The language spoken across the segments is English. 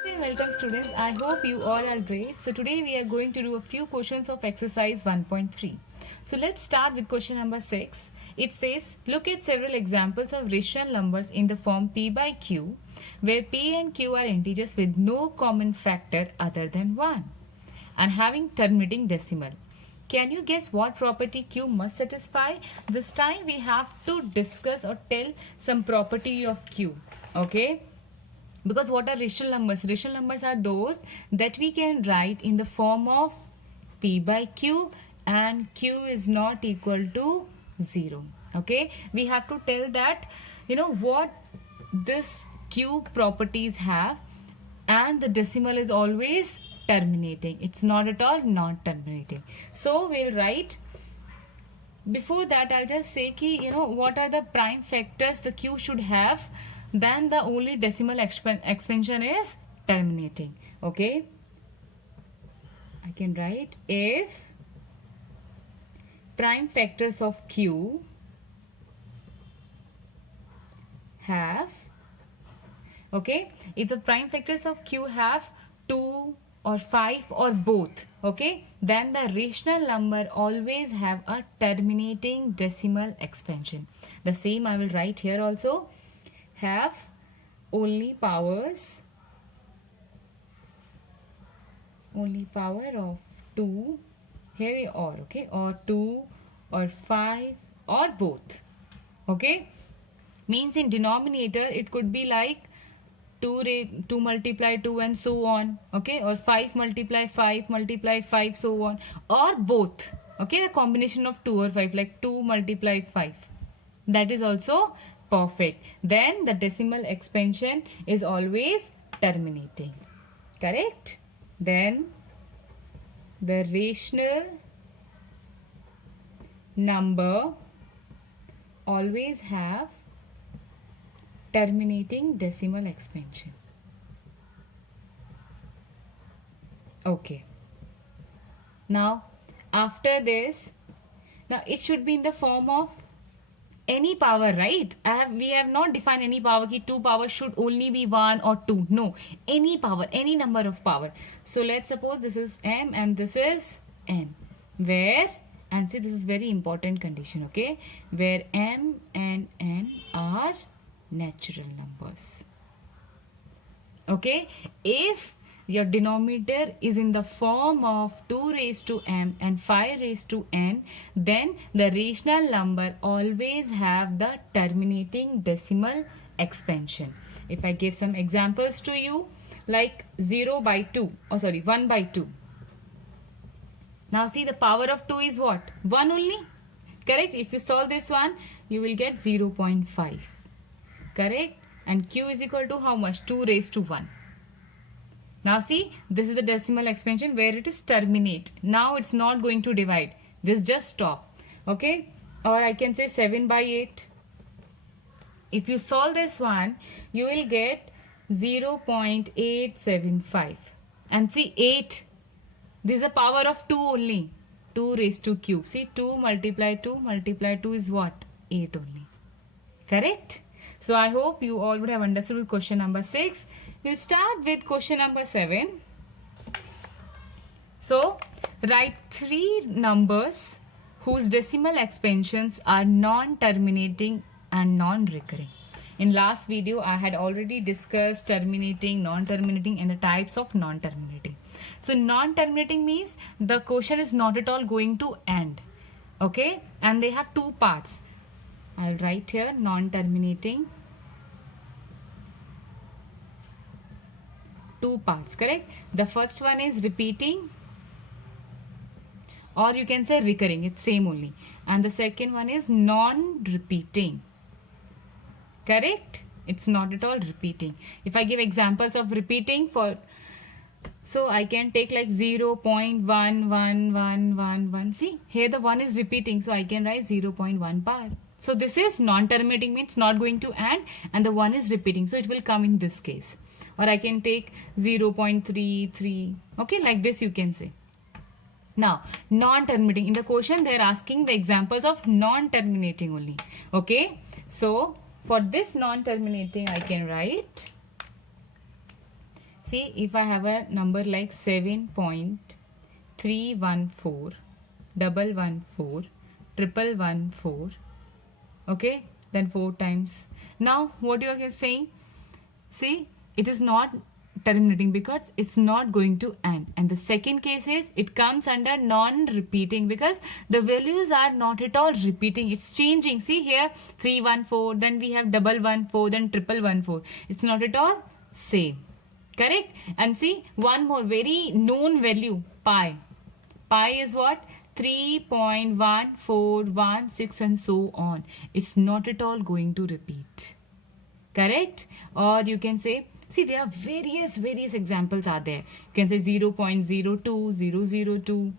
Hey, welcome students. I hope you all are great. So today we are going to do a few questions of exercise 1.3. So let's start with question number 6. It says, look at several examples of rational numbers in the form p by q, where p and q are integers with no common factor other than 1 and having terminating decimal. Can you guess what property q must satisfy? This time we have to discuss or tell some property of q. Okay? Because what are rational numbers? Rational numbers are those that we can write in the form of p by q and q is not equal to 0. Okay, we have to tell that what this q properties have, and the decimal is always terminating. It's not at all not terminating. So we'll write. Before that, I'll just say ki, what are the prime factors the q should have. Then the only decimal expansion is terminating. Okay, I can write if prime factors of q have, okay, if the prime factors of q have 2 or 5 or both, okay, then the rational number always have a terminating decimal expansion. The same I will write here also. Have only power of 2 here or, okay, or 2 or 5 or both. Okay, means in denominator it could be like 2 multiply 2 and so on, okay, or 5 multiply 5 so on, or both. Okay, the combination of 2 or 5, like 2 multiply 5, that is also perfect. Then the decimal expansion is always terminating. Correct? Then the rational number always have terminating decimal expansion. Okay. Now after this, now it should be in the form of any power, right? We have not defined any power ki 2 power should only be 1 or 2. No, any power, any number of power. So let's suppose this is m and this is n, where, and see, this is very important condition, okay, where m and n are natural numbers. Okay, if your denominator is in the form of 2 raised to m and 5 raised to n, then the rational number always have the terminating decimal expansion. If I give some examples to you, like 0 by 2, or sorry, 1 by 2. Now see, the power of 2 is what? 1 only. Correct? If you solve this one, you will get 0.5. Correct? And q is equal to how much? 2 raised to 1. Now see, this is the decimal expansion where it is terminate. Now it's not going to divide. This just stop. Okay? Or I can say 7 by 8. If you solve this one, you will get 0.875. And see, 8. This is the power of 2 only. 2 raised to cube. See, 2 multiply 2 is what? 8 only. Correct? So I hope you all would have understood question number 6. We'll start with question number 7. So write 3 numbers whose decimal expansions are non-terminating and non-recurring. In last video, I had already discussed terminating, non-terminating and the types of non-terminating. So non-terminating means the question is not at all going to end. Okay, and they have 2 parts. I'll write here non-terminating, 2 parts, correct? The first one is repeating, or you can say recurring, it's same only. And the second one is non-repeating, correct? It's not at all repeating. If I give examples of repeating for, so I can take like 0.11111. See, here the 1 is repeating, so I can write 0.1 bar. So this is non-terminating, means not going to end, and the 1 is repeating, so it will come in this case. Or I can take 0.33, okay, like this you can say. Now, non-terminating, in the question they are asking the examples of non-terminating only. Okay, so for this non-terminating I can write see, if I have a number like 7.314 114 114, okay, then 4 times. Now what you are saying, see, it is not terminating because it's not going to end. And the second case is it comes under non-repeating because the values are not at all repeating, it's changing. See here, 314, then we have 114, then 114. It's not at all same, correct? And see, one more very known value, pi. Pi is what? 3.1416 and so on. It's not at all going to repeat, correct? Or you can say, see, there are various examples are there. You can say 0.02002.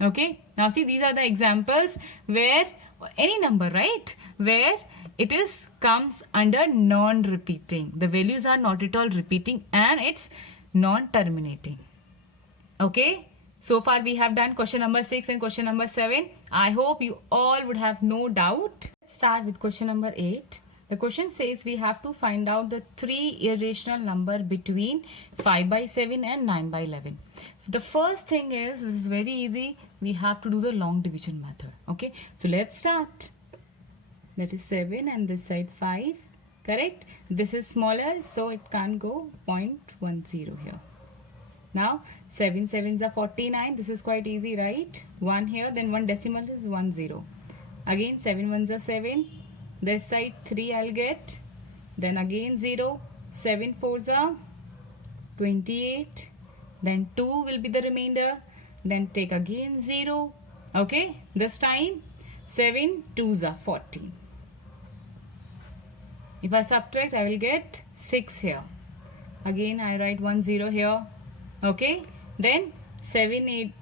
Okay, now see, these are the examples where any number, right, where it is comes under non-repeating, the values are not at all repeating and it's non-terminating. Okay, so far we have done question number 6 and question number 7. I hope you all would have no doubt. Let's start with question number 8. The question says we have to find out the 3 irrational number between 5 by 7 and 9 by 11. The first thing is, this is very easy, we have to do the long division method. Okay, so let's start. That is 7 and this side 5, correct? This is smaller, so it can't go 0.10 here. Now 7 sevens are 49. This is quite easy, right? 1 here, then 1 decimal is 10. Again 7 ones are 7. This side 3 I'll get. Then again 0. 7 fours are 28. Then 2 will be the remainder. Then take again 0. Okay, this time 7 twos are 14. If I subtract, I will get 6 here. Again I write 10 here. Okay, then 7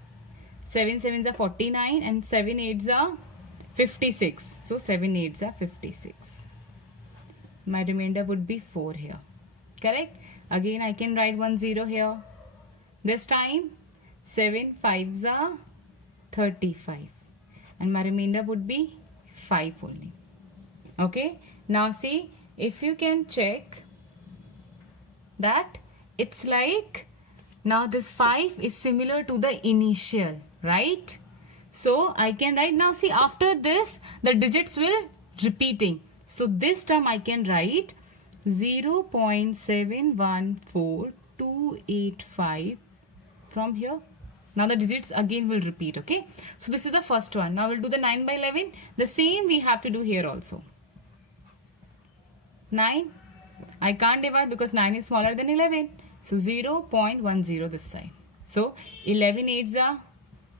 sevens are 49 and 7 eights are 56. So 7 eights are 56. My remainder would be 4 here. Correct? Again I can write 10 here. This time 7 fives are 35 and my remainder would be 5 only. Okay, now see, if you can check that it's like, now this 5 is similar to the initial, right? So I can write, now see, after this the digits will repeating. So this term I can write 0.714285 from here. Now the digits again will repeat, okay? So this is the first one. Now we'll do the 9 by 11. The same we have to do here also. 9, I can't divide because 9 is smaller than 11. So 0.10 this side. So 11 eights are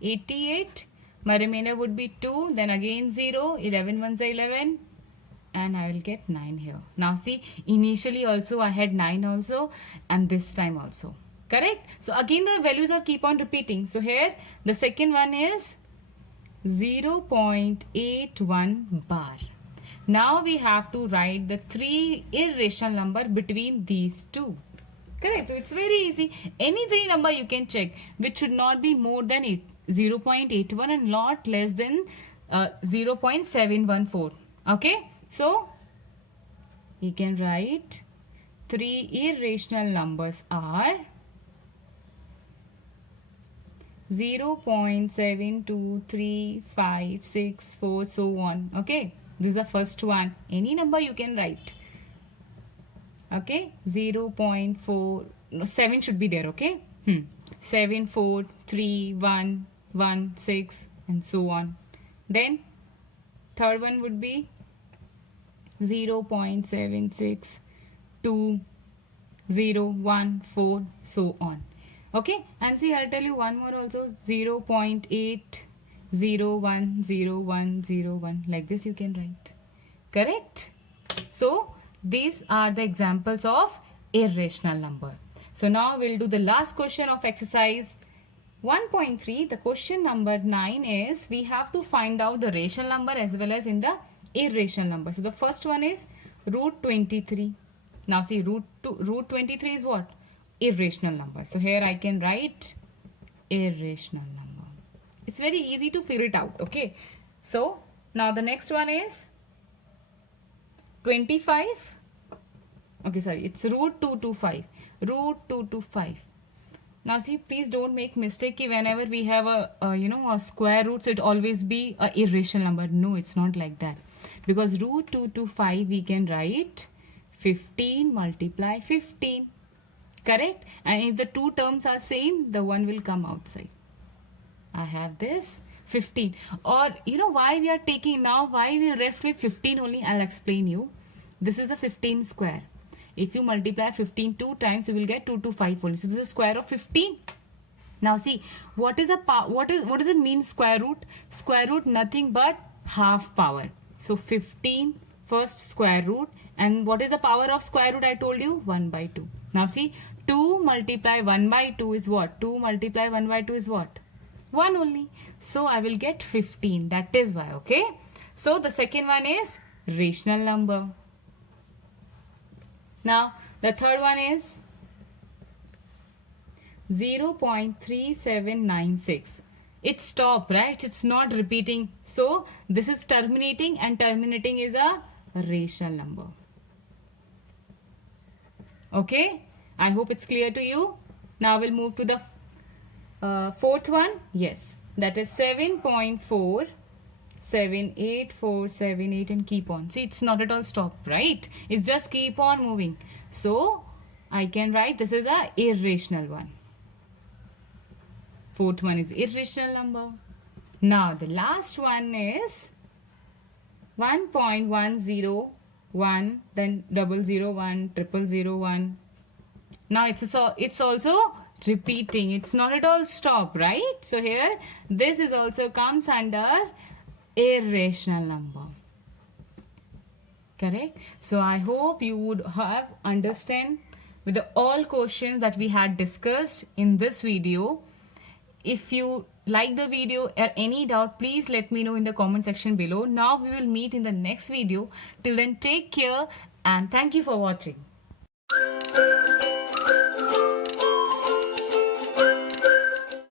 88. My remainder would be 2. Then again 0. 11 ones are 11. And I will get 9 here. Now see, initially also I had 9 also and this time also. Correct? So again the values are keep on repeating. So here the second one is 0.81 bar. Now we have to write the 3 irrational number between these two. Correct? So it's very easy. Any 3 number you can check which should not be more than 0.81 and not less than 0.714. Okay? So you can write 3 irrational numbers are 0.723564 so on. Okay, this is the first one. Any number you can write. Okay, 0.4 no, 7 should be there. Okay, 7 4 3 1 1 6 and so on. Then third one would be 0.762014 so on. Okay, and see, I'll tell you one more also, 0.80101001 like this you can write. Correct? So these are the examples of irrational number. So now we'll do the last question of exercise 1.3. The question number 9 is we have to find out the rational number as well as in the irrational number. So the first one is root 23. Now see, root 23 is what? Irrational number. So here I can write irrational number. It's very easy to figure it out. Okay. So now the next one is 25. Okay, sorry, it's root 225. Root 225. Now see, please don't make mistake ki whenever we have a square root, so it always be a irrational number. No, it's not like that. Because root 225 we can write 15 multiply 15. Correct? And if the two terms are same, the one will come outside. I have this 15. Or why we are taking now, why we are left with 15 only, I'll explain you. This is a 15 square. If you multiply 15 two times, you will get 225 only. So this is the square of 15. Now see, what does it mean square root? Square root nothing but half power. So 15 first square root, and what is the power of square root? I told you 1 by 2. Now see, 2 multiply 1 by 2 is what? 2 multiply 1 by 2 is what? 1 only. So I will get 15. That is why, okay? So the second one is rational number. Now the third one is 0.3796. It stopped, right? It's not repeating. So this is terminating, and terminating is a rational number. Okay? I hope it's clear to you. Now we'll move to the fourth one. Yes, that is 7.4. 78478 and keep on. See, it's not at all stop, right? It's just keep on moving. So I can write this is a irrational one. Fourth one is irrational number. Now the last one is 1.101, then 001, 0001. Now it's also repeating. It's not at all stop, right? So here this is also comes under irrational number. Correct? So I hope you would have understand with all questions that we had discussed in this video. If you like the video or any doubt, please let me know in the comment section below. Now we will meet in the next video. Till then, take care and thank you for watching.